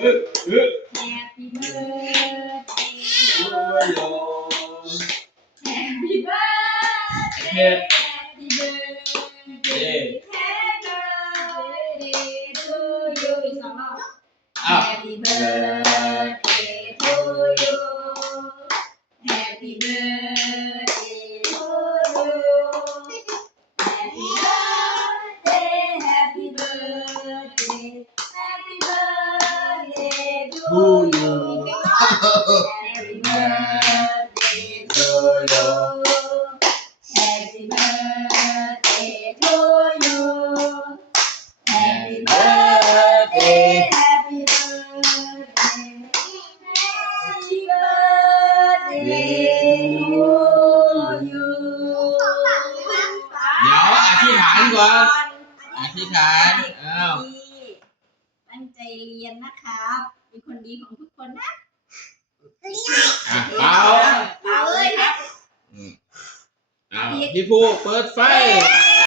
Happy birthday to you Happy birthday Happy birthday Happy birthday to you อีก2รอบ Happy birthday to you Happy birthday to you Happy birthday Happy birthday Happy birthday to you Happy birthday to you Happy birthday to you Happy birthday Happy birthday Happy birthday to you เดี๋ยวอธิษฐานก่อนอธิษฐานตั้งใจเรียนนะครับเป็นคนดีของทุกคนนะเป่าเลยครับพี่ผู้เปิดไฟ